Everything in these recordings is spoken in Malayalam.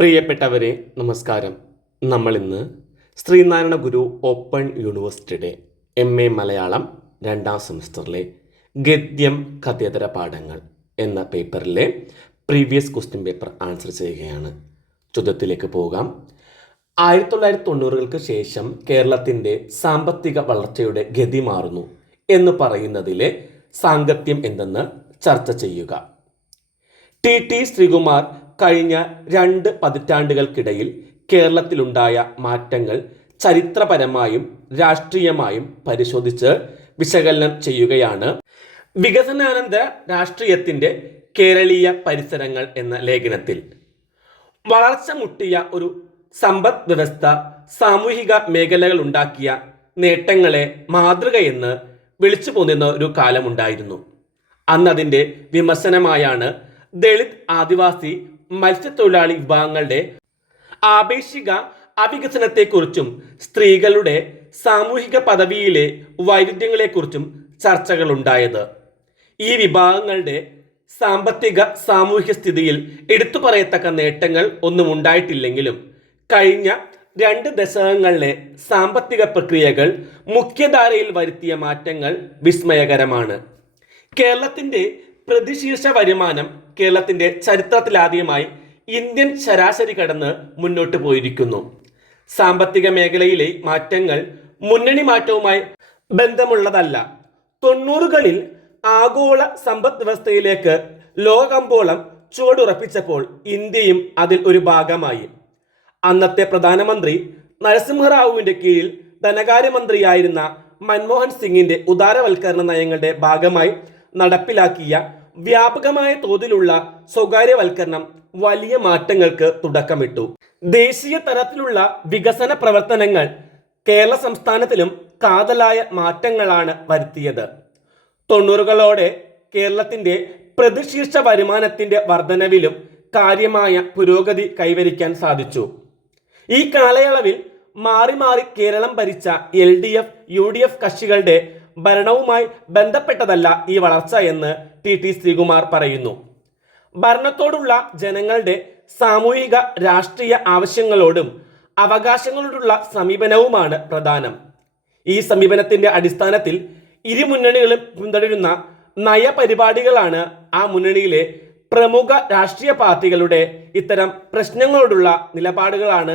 പ്രിയപ്പെട്ടവരെ നമസ്കാരം. നമ്മൾ ഇന്ന് ശ്രീനാരായണ ഗുരു ഓപ്പൺ യൂണിവേഴ്സിറ്റിയുടെ എം എ മലയാളം രണ്ടാം സെമിസ്റ്ററിലെ ഗദ്യം കഥേതര പാഠങ്ങൾ എന്ന പേപ്പറിലെ പ്രീവിയസ് ക്വസ്റ്റ്യൻ പേപ്പർ ആൻസർ ചെയ്യുകയാണ്. ചോദ്യത്തിലേക്ക് പോകാം. ആയിരത്തി തൊള്ളായിരത്തി തൊണ്ണൂറുകൾക്ക് ശേഷം കേരളത്തിന്റെ സാമ്പത്തിക വളർച്ചയുടെ ഗതി മാറുന്നു എന്ന് പറയുന്നതിലെ സാങ്കത്യം എന്തെന്ന് ചർച്ച ചെയ്യുക. ടി ടി ശ്രീകുമാർ കഴിഞ്ഞ രണ്ട് പതിറ്റാണ്ടുകൾക്കിടയിൽ കേരളത്തിലുണ്ടായ മാറ്റങ്ങൾ ചരിത്രപരമായും രാഷ്ട്രീയമായും പരിശോധിച്ച് വിശകലനം ചെയ്യുകയാണ്. വികസനാനന്തര രാഷ്ട്രീയത്തിന്റെ കേരളീയ പരിസരങ്ങൾ എന്ന ലേഖനത്തിൽ. വളർച്ച മുട്ടിയ ഒരു സമ്പദ് വ്യവസ്ഥ സാമൂഹിക മേഖലകൾ ഉണ്ടാക്കിയ നേട്ടങ്ങളെ മാതൃകയെന്ന് വിളിച്ചു പോന്നിരുന്ന ഒരു കാലമുണ്ടായിരുന്നു. അന്നതിന്റെ വിമർശനമായാണ് ദളിത് ആദിവാസി മത്സ്യത്തൊഴിലാളി വിഭാഗങ്ങളുടെ ആപേക്ഷിക അവികസനത്തെക്കുറിച്ചും സ്ത്രീകളുടെ സാമൂഹിക പദവിയിലെ വൈരുദ്ധ്യങ്ങളെക്കുറിച്ചും ചർച്ചകളുണ്ടായത്. ഈ വിഭാഗങ്ങളുടെ സാമ്പത്തിക സാമൂഹിക സ്ഥിതിയിൽ എടുത്തു പറയത്തക്ക നേട്ടങ്ങൾ ഒന്നും ഉണ്ടായിട്ടില്ലെങ്കിലും കഴിഞ്ഞ രണ്ട് ദശകങ്ങളിലെ സാമ്പത്തിക പ്രക്രിയകൾ മുഖ്യധാരയിൽ വരുത്തിയ മാറ്റങ്ങൾ വിസ്മയകരമാണ്. കേരളത്തിന്റെ പ്രതിശീർഷ വരുമാനം കേരളത്തിന്റെ ചരിത്രത്തിലാദ്യമായി ഇന്ത്യൻ ശരാശരി കടന്ന് മുന്നോട്ട് പോയിരിക്കുന്നു. സാമ്പത്തിക മേഖലയിലെ മാറ്റങ്ങൾ മുന്നണി മാറ്റവുമായി ബന്ധമുള്ളതല്ല. തൊണ്ണൂറുകളിൽ ആഗോള സമ്പദ് വ്യവസ്ഥയിലേക്ക് ലോകമ്പോളം ചുവടുറപ്പിച്ചപ്പോൾ ഇന്ത്യയും അതിൽ ഒരു ഭാഗമായി. അന്നത്തെ പ്രധാനമന്ത്രി നരസിംഹറാവുവിന്റെ കീഴിൽ ധനകാര്യമന്ത്രിയായിരുന്ന മൻമോഹൻ സിംഗിന്റെ ഉദാരവൽക്കരണ നയങ്ങളുടെ ഭാഗമായി നടപ്പിലാക്കിയ വ്യാപകമായ തോതിലുള്ള സ്വകാര്യവൽക്കരണം വലിയ മാറ്റങ്ങൾക്ക് തുടക്കമിട്ടു. ദേശീയ തലത്തിലുള്ള വികസന പ്രവർത്തനങ്ങൾ കേരള സംസ്ഥാനത്തിലും കാതലായ മാറ്റങ്ങളാണ് വരുത്തിയത്. തൊണ്ണൂറുകളോടെ കേരളത്തിന്റെ പ്രതിശീർഷ വരുമാനത്തിന്റെ വർധനവിലും കാര്യമായ പുരോഗതി കൈവരിക്കാൻ സാധിച്ചു. ഈ കാലയളവിൽ മാറി മാറി കേരളം ഭരിച്ച L D F U D F കക്ഷികളുടെ ഭരണവുമായി ബന്ധപ്പെട്ടതല്ല ഈ വളർച്ച എന്ന് ടി ടി ശ്രീകുമാർ പറയുന്നു. ഭരണത്തോടുള്ള ജനങ്ങളുടെ സാമൂഹിക രാഷ്ട്രീയ ആവശ്യങ്ങളോടും അവകാശങ്ങളോടുള്ള സമീപനവുമാണ് പ്രധാനം. ഈ സമീപനത്തിന്റെ അടിസ്ഥാനത്തിൽ ഇരു മുന്നണികളും പിന്തുടരുന്ന നയപരിപാടികളാണ് ആ മുന്നണിയിലെ പ്രമുഖ രാഷ്ട്രീയ പാർട്ടികളുടെ ഇത്തരം പ്രശ്നങ്ങളോടുള്ള നിലപാടുകളാണ്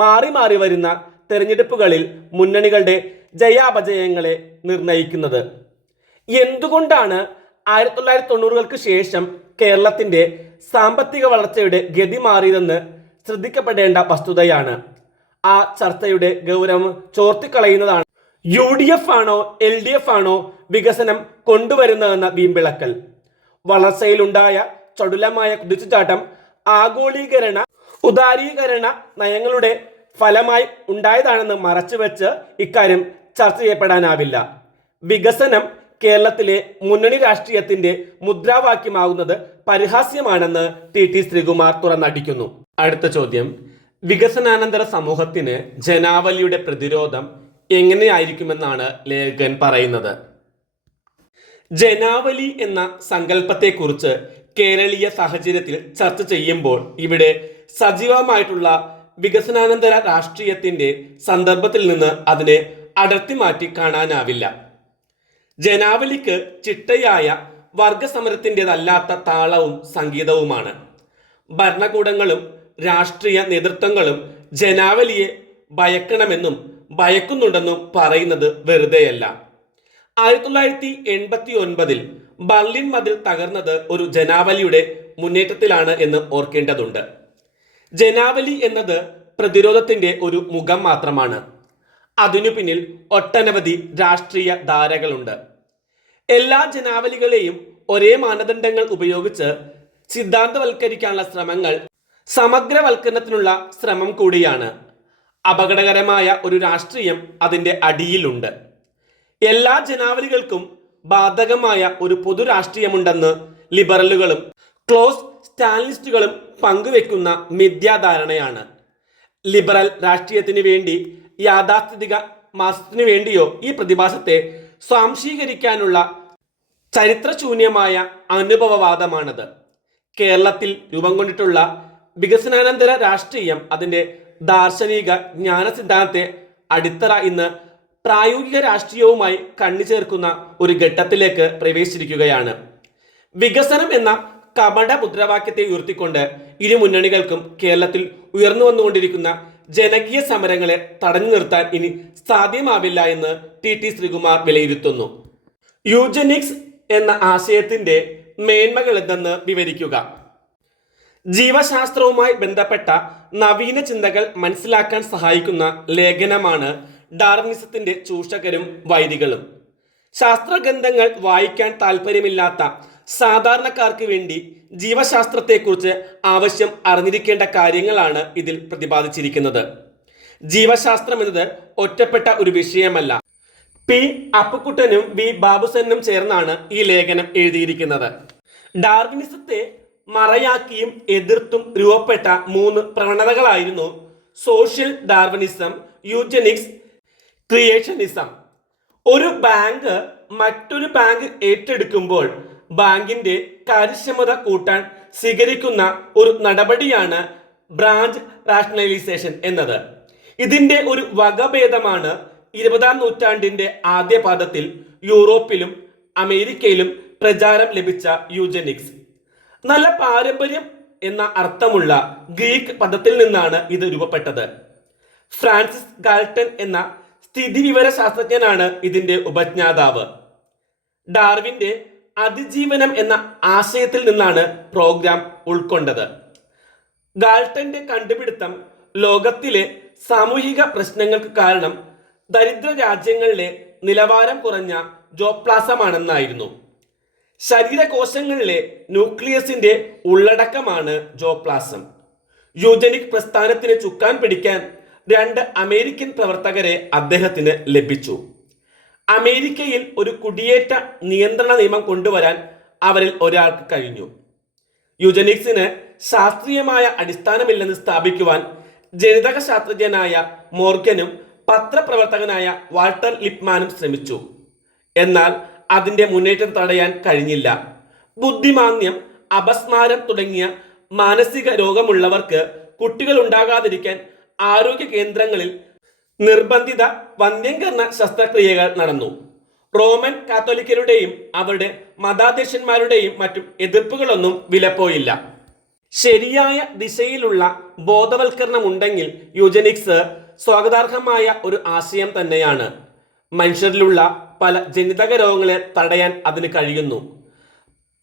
മാറി മാറി വരുന്ന തെരഞ്ഞെടുപ്പുകളിൽ മുന്നണികളുടെ ജയാപജയങ്ങളെ നിർണയിക്കുന്നത്. എന്തുകൊണ്ടാണ് ആയിരത്തി തൊള്ളായിരത്തി തൊണ്ണൂറുകൾക്ക് ശേഷം കേരളത്തിന്റെ സാമ്പത്തിക വളർച്ചയുടെ ഗതി മാറിയതെന്ന് ശ്രദ്ധിക്കപ്പെടേണ്ട വസ്തുതയാണ്. ആ ചർച്ചയുടെ ഗൗരവം ചോർത്തിക്കളയുന്നതാണ്. യു ഡി എഫ് ആണോ എൽ ഡി എഫ് ആണോ വികസനം കൊണ്ടുവരുന്നതെന്ന വീമ്പിളക്കൽ. വളർച്ചയിലുണ്ടായ ചടുലമായ കുതിച്ചുചാട്ടം ആഗോളീകരണ ഉദാരീകരണ നയങ്ങളുടെ ഫലമായി ഉണ്ടായതാണെന്ന് മറച്ചുവെച്ച് ഇക്കാര്യം ചർച്ച ചെയ്യപ്പെടാനാവില്ല. വികസനം കേരളത്തിലെ മുന്നണി രാഷ്ട്രീയത്തിന്റെ മുദ്രാവാക്യമാകുന്നത് പരിഹാസ്യമാണെന്ന് ടി ടി ശ്രീകുമാർ തുറന്നടിക്കുന്നു. അടുത്ത ചോദ്യം. വികസനാനന്തര സമൂഹത്തിന് ജനാവലിയുടെ പ്രതിരോധം എങ്ങനെയായിരിക്കുമെന്നാണ് ലേഖകൻ പറയുന്നത്. ജനാവലി എന്ന സങ്കല്പത്തെക്കുറിച്ച് കേരളീയ സാഹചര്യത്തിൽ ചർച്ച ചെയ്യുമ്പോൾ ഇവിടെ സജീവമായിട്ടുള്ള വികസനാനന്തര രാഷ്ട്രീയത്തിന്റെ സന്ദർഭത്തിൽ നിന്ന് അതിനെ അടർത്തി മാറ്റി കാണാനാവില്ല. ജനാവലിക്ക് ചിട്ടയായ വർഗസമരത്തിന്റെതല്ലാത്ത താളവും സംഗീതവുമാണ്. ഭരണകൂടങ്ങളും രാഷ്ട്രീയ നേതൃത്വങ്ങളും ജനാവലിയെ ഭയക്കണമെന്നും ഭയക്കുന്നുണ്ടെന്നും പറയുന്നത് വെറുതെയല്ല. ആയിരത്തി തൊള്ളായിരത്തി എൺപത്തി ഒൻപതിൽ ബർലിൻ മതിൽ തകർന്നത് ഒരു ജനാവലിയുടെ മുന്നേറ്റത്തിലാണ് എന്ന് ഓർക്കേണ്ടതുണ്ട്. ജനാവലി എന്നത് പ്രതിരോധത്തിന്റെ ഒരു മുഖം മാത്രമാണ്. അതിനു പിന്നിൽ ഒട്ടനവധി രാഷ്ട്രീയ ധാരകളുണ്ട്. എല്ലാ ജനാവലികളെയും ഒരേ മാനദണ്ഡങ്ങൾ ഉപയോഗിച്ച് സിദ്ധാന്തവൽക്കരിക്കാനുള്ള ശ്രമങ്ങൾ സമഗ്രവൽക്കരണത്തിനുള്ള ശ്രമം കൂടിയാണ്. അപകടകരമായ ഒരു രാഷ്ട്രീയം അതിന്റെ അടിയിലുണ്ട്. എല്ലാ ജനാവലികൾക്കും ബാധകമായ ഒരു പൊതു രാഷ്ട്രീയമുണ്ടെന്ന് ലിബറലുകളും ക്ലോസ് സ്റ്റാലിനിസ്റ്റുകളും പങ്കുവെക്കുന്ന മിഥ്യാധാരണയാണ്. ലിബറൽ രാഷ്ട്രീയത്തിന് വേണ്ടി യാഥാസ്ഥിതിക മാസത്തിനു വേണ്ടിയോ ഈ പ്രതിഭാസത്തെ സ്വാംശീകരിക്കാനുള്ള ചരിത്രശൂന്യമായ അനുഭവവാദമാണത്. കേരളത്തിൽ രൂപം കൊണ്ടിട്ടുള്ള വികസനാനന്തര രാഷ്ട്രീയം അതിന്റെ ദാർശനിക ജ്ഞാന സിദ്ധാന്തത്തെ അടിത്തറ ഇന്ന് പ്രായോഗിക രാഷ്ട്രീയവുമായി കണ്ണിചേർക്കുന്ന ഒരു ഘട്ടത്തിലേക്ക് പ്രവേശിച്ചിരിക്കുകയാണ്. വികസനം എന്ന കപട മുദ്രാവാക്യത്തെ ഉയർത്തിക്കൊണ്ട് ഇരു മുന്നണികൾക്കും കേരളത്തിൽ ഉയർന്നു വന്നുകൊണ്ടിരിക്കുന്ന ജനകീയ സമരങ്ങളെ തടഞ്ഞു നിർത്താൻ ഇനി സാധ്യമാവില്ല എന്ന് ടി ടി ശ്രീകുമാർ വിലയിരുത്തുന്നു. യൂജനിക്സ് എന്ന ആശയത്തിന്റെ മേന്മകൾ എന്തെന്ന് വിവരിക്കുക. ജീവശാസ്ത്രവുമായി ബന്ധപ്പെട്ട നവീന ചിന്തകൾ മനസ്സിലാക്കാൻ സഹായിക്കുന്ന ലേഖനമാണ് ഡാർമിസത്തിന്റെ ചൂഷകരും വൈദികളും. ശാസ്ത്രഗ്രന്ഥങ്ങൾ വായിക്കാൻ താല്പര്യമില്ലാത്ത സാധാരണക്കാർക്ക് വേണ്ടി ജീവശാസ്ത്രത്തെക്കുറിച്ച് ആവശ്യം അറിഞ്ഞിരിക്കേണ്ട കാര്യങ്ങളാണ് ഇതിൽ പ്രതിപാദിച്ചിരിക്കുന്നത്. ജീവശാസ്ത്രം എന്നത് ഒറ്റപ്പെട്ട ഒരു വിഷയമല്ല. പി. അപ്പുക്കുട്ടനും വി. ബാബുസനും ചേർന്നാണ് ഈ ലേഖനം എഴുതിയിരിക്കുന്നത്. ഡാർവിനിസത്തെ മറയാക്കിയും എതിർത്തും രൂപപ്പെട്ട മൂന്ന് പ്രവണതകളായിരുന്നു സോഷ്യൽ ഡാർവിനിസം യൂജനിക്സ് ക്രിയേഷനിസം. ഒരു ബാങ്ക് മറ്റൊരു ബാങ്ക് ഏറ്റെടുക്കുമ്പോൾ ബാങ്കിന്റെ കാര്യക്ഷമത കൂട്ടാൻ സ്വീകരിക്കുന്ന ഒരു നടപടിയാണ് ബ്രാഞ്ച് റാഷണലൈസേഷൻ എന്നത്. ഇതിന്റെ ഒരു വകഭേദമാണ് ഇരുപതാം നൂറ്റാണ്ടിന്റെ ആദ്യ പാദത്തിൽ യൂറോപ്പിലും അമേരിക്കയിലും പ്രചാരം ലഭിച്ച യൂജനിക്സ്. നല്ല പാരമ്പര്യം എന്ന അർത്ഥമുള്ള ഗ്രീക്ക് പദത്തിൽ നിന്നാണ് ഇത് രൂപപ്പെട്ടത്. ഫ്രാൻസിസ് ഗാൾട്ടൻ എന്ന സ്ഥിതിവിവര ശാസ്ത്രജ്ഞനാണ് ഇതിന്റെ ഉപജ്ഞാതാവ്. ഡാർവിന്റെ അതിജീവനം എന്ന ആശയത്തിൽ നിന്നാണ് പ്രോഗ്രാം ഉൾക്കൊണ്ടത്. ഗാൾട്ടന്റെ കണ്ടുപിടുത്തം ലോകത്തിലെ സാമൂഹിക പ്രശ്നങ്ങൾക്ക് കാരണം ദരിദ്ര രാജ്യങ്ങളിലെ നിലവാരം കുറഞ്ഞ ജോപ്ലാസമാണെന്നായിരുന്നു. ശരീരകോശങ്ങളിലെ ന്യൂക്ലിയസിന്റെ ഉള്ളടക്കമാണ് ജോപ്ലാസം. യൂജനിക് പ്രസ്ഥാനത്തിന് ചുക്കാൻ പിടിക്കാൻ രണ്ട് അമേരിക്കൻ പ്രവർത്തകരെ അദ്ദേഹത്തിന് ലഭിച്ചു. അമേരിക്കയിൽ ഒരു കുടിയേറ്റ നിയന്ത്രണ നിയമം കൊണ്ടുവരാൻ അവരിൽ ഒരാൾക്ക് കഴിഞ്ഞു. യുജനിക്സിന് ശാസ്ത്രീയമായ അടിസ്ഥാനമില്ലെന്ന് സ്ഥാപിക്കുവാൻ ജനിതക ശാസ്ത്രജ്ഞനായ മോർഗനും പത്രപ്രവർത്തകനായ വാൾട്ടർ ലിപ്മാനും ശ്രമിച്ചു. എന്നാൽ അതിന്റെ മുന്നേറ്റം തടയാൻ കഴിഞ്ഞില്ല. ബുദ്ധിമാന്യം അപസ്മാരം തുടങ്ങിയ മാനസിക രോഗമുള്ളവർക്ക് കുട്ടികൾ ഉണ്ടാകാതിരിക്കാൻ ആരോഗ്യ കേന്ദ്രങ്ങളിൽ നിർബന്ധിത വന്ധ്യംകരണ ശസ്ത്രക്രിയകൾ നടന്നു. റോമൻ കാത്തോലിക്കരുടെയും അവരുടെ മതാധ്യക്ഷന്മാരുടെയും മറ്റും എതിർപ്പുകളൊന്നും വിലപ്പോയില്ല. ശരിയായ ദിശയിലുള്ള ബോധവൽക്കരണം ഉണ്ടെങ്കിൽ യുജനിക്സ് സ്വാഗതാർഹമായ ഒരു ആശയം തന്നെയാണ്. മനുഷ്യരിലുള്ള പല ജനിതക രോഗങ്ങളെ തടയാൻ അതിന് കഴിയുന്നു.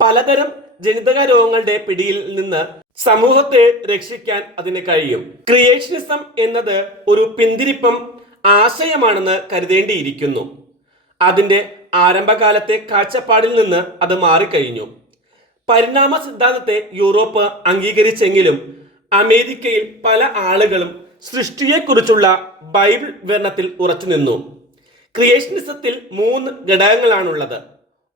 പലതരം ജനിതക രോഗങ്ങളുടെ പിടിയിൽ നിന്ന് സമൂഹത്തെ രക്ഷിക്കാൻ അതിന് കഴിയും. ക്രിയേഷനിസം എന്നത് ഒരു പിന്തിരിപ്പം ആശയമാണെന്ന് കരുതേണ്ടിയിരിക്കുന്നു. അതിന്റെ ആരംഭകാലത്തെ കാഴ്ചപ്പാടിൽ നിന്ന് അത് മാറിക്കഴിഞ്ഞു. പരിണാമ സിദ്ധാന്തത്തെ യൂറോപ്പ് അംഗീകരിച്ചെങ്കിലും അമേരിക്കയിൽ പല ആളുകളും സൃഷ്ടിയെക്കുറിച്ചുള്ള ബൈബിൾ വിവരണത്തിൽ ഉറച്ചുനിന്നു ക്രിയേഷനിസത്തിൽ മൂന്ന് ഘടകങ്ങളാണുള്ളത്.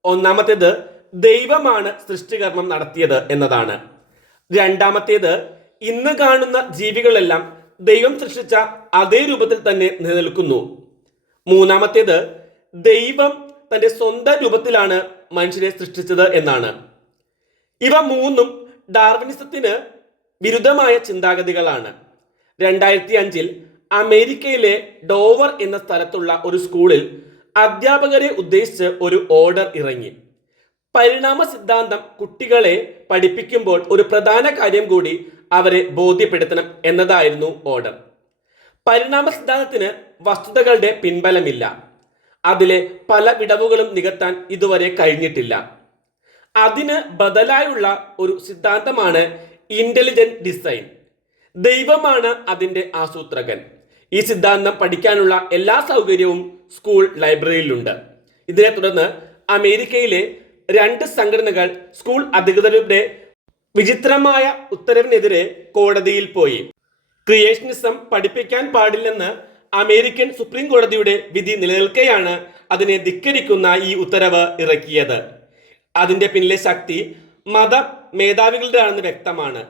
ഒന്നാമത്തേത് ദൈവമാണ് സൃഷ്ടികർമ്മം നടത്തിയത് എന്നതാണ്. രണ്ടാമത്തേത് ഇന്ന് കാണുന്ന ജീവികളെല്ലാം ദൈവം സൃഷ്ടിച്ച അതേ രൂപത്തിൽ തന്നെ നിലനിൽക്കുന്നു. മൂന്നാമത്തേത് ദൈവം തന്റെ സ്വന്തം രൂപത്തിലാണ് മനുഷ്യരെ സൃഷ്ടിച്ചത് എന്നാണ്. ഇവ മൂന്നും ഡാർവിനിസത്തിന് വിരുദ്ധമായ ചിന്താഗതികളാണ്. രണ്ടായിരത്തി അഞ്ചിൽ അമേരിക്കയിലെ ഡോവർ എന്ന സ്ഥലത്തുള്ള ഒരു സ്കൂളിൽ അധ്യാപകരെ ഉദ്ദേശിച്ച് ഒരു ഓർഡർ ഇറങ്ങി. പരിണാമ സിദ്ധാന്തം കുട്ടികളെ പഠിപ്പിക്കുമ്പോൾ ഒരു പ്രധാന കാര്യം കൂടി അവരെ ബോധ്യപ്പെടുത്തണം എന്നതായിരുന്നു ഓർഡർ. പരിണാമ സിദ്ധാന്തത്തിന് വസ്തുതകളുടെ പിൻബലമില്ല. അതിലെ പല വിടവുകളും നികത്താൻ ഇതുവരെ കഴിഞ്ഞിട്ടില്ല. അതിന് ബദലായുള്ള ഒരു സിദ്ധാന്തമാണ് ഇന്റലിജന്റ് ഡിസൈൻ ദൈവമാണ് അതിന്റെ ആസൂത്രകൻ. ഈ സിദ്ധാന്തം പഠിക്കാനുള്ള എല്ലാ സൗകര്യവും സ്കൂൾ ലൈബ്രറിയിലുണ്ട് ഇതിനെ തുടർന്ന് അമേരിക്കയിലെ രണ്ട് സംഘടനകൾ സ്കൂൾ അധികൃതരുടെ വിചിത്രമായ ഉത്തരവിനെതിരെ കോടതിയിൽ പോയി. ക്രിയേഷനിസം പഠിപ്പിക്കാൻ പാടില്ലെന്ന് അമേരിക്കൻ സുപ്രീം കോടതിയുടെ വിധി നിലനിൽക്കെയാണ് അതിനെ ധിക്കരിക്കുന്ന ഈ ഉത്തരവ് ഇറക്കിയത്. അതിന്റെ പിന്നിലെ ശക്തി മത മേധാവികളുടെയാണെന്ന് വ്യക്തമാണ്.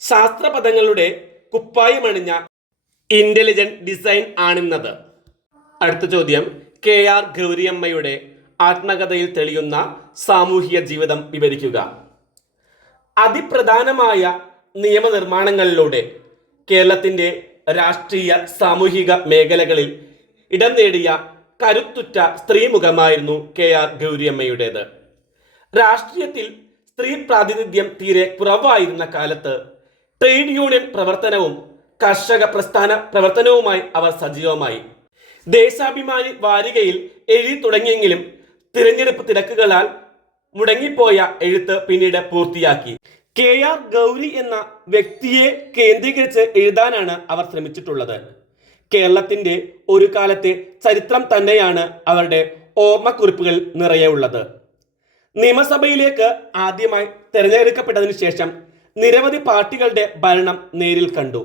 ശാസ്ത്രപദങ്ങളുടെ കുപ്പായമണിഞ്ഞ ഇന്റലിജന്റ് ഡിസൈൻ ആണെന്നത്. അടുത്ത ചോദ്യം കെ ആർ ഗൗരിയമ്മയുടെ ആത്മകഥയിൽ തെളിയുന്ന സാമൂഹിക ജീവിതം വിവരിക്കുക. അതിപ്രധാനമായ നിയമനിർമ്മാണങ്ങളിലൂടെ കേരളത്തിന്റെ രാഷ്ട്രീയ സാമൂഹിക മേഖലകളിൽ ഇടം നേടിയ കരുത്തുറ്റ സ്ത്രീമുഖമായിരുന്നു കെ ആർ ഗൗരിയമ്മയുടേത്. രാഷ്ട്രീയത്തിൽ സ്ത്രീ പ്രാതിനിധ്യം തീരെ കുറവായിരുന്ന കാലത്ത് ട്രേഡ് യൂണിയൻ പ്രവർത്തനവും കർഷക പ്രസ്ഥാന പ്രവർത്തനവുമായി അവർ സജീവമായി. ദേശാഭിമാനി വാരികയിൽ എഴുതി തുടങ്ങിയെങ്കിലും തിരഞ്ഞെടുപ്പ് തിരക്കുകളാൽ മുടങ്ങിപ്പോയ എഴുത്ത് പിന്നീട് പൂർത്തിയാക്കി. കെ ആർ ഗൗരി എന്ന വ്യക്തിയെ കേന്ദ്രീകരിച്ച് എഴുതാനാണ് അവർ ശ്രമിച്ചിട്ടുള്ളത്. കേരളത്തിന്റെ ഒരു കാലത്തെ ചരിത്രം തന്നെയാണ് അവരുടെ ഓർമ്മക്കുറിപ്പുകൾ നിറയെ ഉള്ളത്. നിയമസഭയിലേക്ക് ആദ്യമായി തെരഞ്ഞെടുക്കപ്പെട്ടതിനു ശേഷം നിരവധി പാർട്ടികളുടെ ഭരണം നേരിൽ കണ്ടു.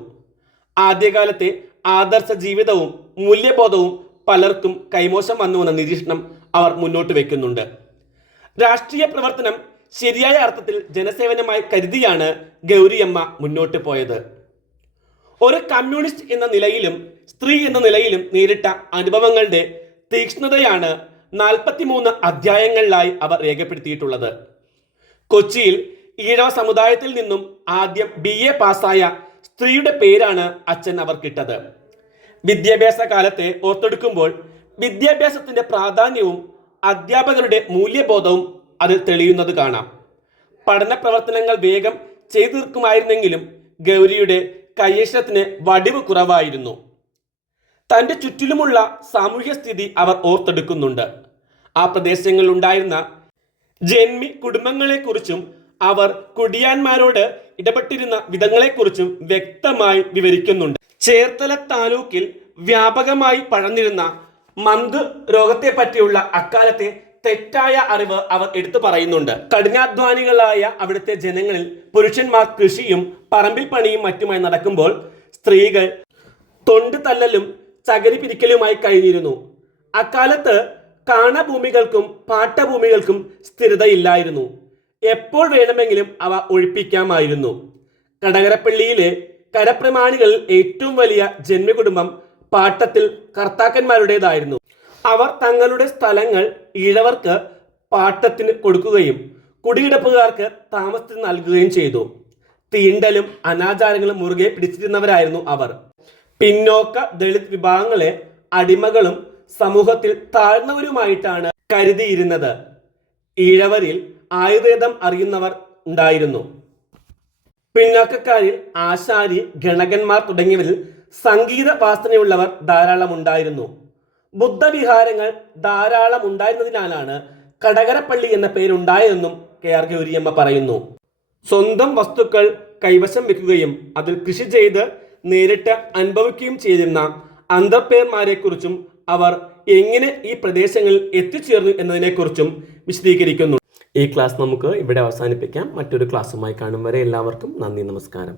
ആദ്യകാലത്തെ ആദർശ ജീവിതവും മൂല്യബോധവും പലർക്കും കൈമോശം വന്നുവെന്ന നിരീക്ഷണം അവർ മുന്നോട്ട് വെക്കുന്നുണ്ട്. രാഷ്ട്രീയ പ്രവർത്തനം ശരിയായ അർത്ഥത്തിൽ ജനസേവനമായി കരുതിയാണ് ഗൗരിയമ്മ മുന്നോട്ട് പോയത്. ഒരു കമ്മ്യൂണിസ്റ്റ് എന്ന നിലയിലും സ്ത്രീ എന്ന നിലയിലും നേരിട്ട അനുഭവങ്ങളുടെ തീക്ഷ്ണതയാണ് നാൽപ്പത്തിമൂന്ന് അധ്യായങ്ങളിലായി അവർ രേഖപ്പെടുത്തിയിട്ടുള്ളത്. കൊച്ചിയിൽ ഈഴവ സമുദായത്തിൽ നിന്നും ആദ്യം ബി എ പാസ്സായ സ്ത്രീയുടെ പേരാണ് അച്ഛൻ അവർക്കിട്ടത്. വിദ്യാഭ്യാസ കാലത്തെ ഓർത്തെടുക്കുമ്പോൾ വിദ്യാഭ്യാസത്തിന്റെ പ്രാധാന്യവും അധ്യാപകരുടെ മൂല്യബോധവും അത് തെളിയുന്നത് കാണാം. പഠന പ്രവർത്തനങ്ങൾ വേഗം ചെയ്തു തീർക്കുമായിരുന്നെങ്കിലും ഗൗരിയുടെ കയ്യേഷത്തിന് വടിവ് കുറവായിരുന്നു. തന്റെ ചുറ്റിലുമുള്ള സാമൂഹ്യ സ്ഥിതി അവർ ഓർത്തെടുക്കുന്നുണ്ട്. ആ പ്രദേശങ്ങളിൽ ഉണ്ടായിരുന്ന ജന്മി കുടുംബങ്ങളെക്കുറിച്ചും അവർ കുടിയാന്മാരോട് ഇടപെട്ടിരുന്ന വിധങ്ങളെക്കുറിച്ചും വ്യക്തമായി വിവരിക്കുന്നുണ്ട്. ചേർത്തല താലൂക്കിൽ വ്യാപകമായി പഴന്നിരുന്ന മന്ത് രോഗത്തെ പറ്റിയുള്ള അക്കാലത്തെ തെറ്റായ അറിവ് അവർ എടുത്തു പറയുന്നുണ്ട്. കഠിനാധ്വാനികളായ അവിടുത്തെ ജനങ്ങളിൽ പുരുഷന്മാർ കൃഷിയും പറമ്പിൽ പണിയും മറ്റുമായി നടക്കുമ്പോൾ സ്ത്രീകൾ തൊണ്ട് തല്ലലും ചകരി പിരിക്കലുമായി കഴിഞ്ഞിരുന്നു. അക്കാലത്ത് കാണഭൂമികൾക്കും പാട്ടഭൂമികൾക്കും സ്ഥിരതയില്ലായിരുന്നു. എപ്പോൾ വേണമെങ്കിലും അവ ഒഴിപ്പിക്കാമായിരുന്നു. കടകരപ്പള്ളിയിലെ കരപ്രമാണികളിൽ ഏറ്റവും വലിയ ജന്മകുടുംബം പാട്ടത്തിൽ കർത്താക്കന്മാരുടേതായിരുന്നു. അവർ തങ്ങളുടെ സ്ഥലങ്ങൾ ഈഴവർക്ക് പാട്ടത്തിന് കൊടുക്കുകയും കുടിയിടപ്പുകാർക്ക് താമസത്തിന് നൽകുകയും ചെയ്തു. തീണ്ടലും അനാചാരങ്ങളും മുറുകെ പിടിച്ചിരുന്നവരായിരുന്നു അവർ. പിന്നോക്ക ദളിത് വിഭാഗങ്ങളെ അടിമകളും സമൂഹത്തിൽ താഴ്ന്നവരുമായിട്ടാണ് കരുതിയിരുന്നത്. ഈഴവരിൽ ആയുർവേദം അറിയുന്നവർ ഉണ്ടായിരുന്നു. പിന്നോക്കക്കാരിൽ ആശാരി ഗണകന്മാർ തുടങ്ങിയവരിൽ സംഗീത വാസനയുള്ളവർ ധാരാളം ഉണ്ടായിരുന്നു. ബുദ്ധവിഹാരങ്ങൾ ധാരാളം ഉണ്ടായിരുന്നതിനാലാണ് കടകരപ്പള്ളി എന്ന പേരുണ്ടായതെന്നും കെ ആർ ഗൗരിയമ്മ പറയുന്നു. സ്വന്തം വസ്തുക്കൾ കൈവശം വെക്കുകയും അതിൽ കൃഷി ചെയ്ത് നേരിട്ട് അനുഭവിക്കുകയും ചെയ്തിരുന്ന അന്തർപ്പേർമാരെക്കുറിച്ചും അവർ എങ്ങനെ ഈ പ്രദേശങ്ങളിൽ എത്തിച്ചേർന്നു എന്നതിനെക്കുറിച്ചും വിശദീകരിക്കുന്നു. ഈ ക്ലാസ് നമുക്ക് ഇവിടെ അവസാനിപ്പിക്കാം. മറ്റൊരു ക്ലാസ്സുമായി കാണും വരെ എല്ലാവർക്കും നന്ദി നമസ്കാരം.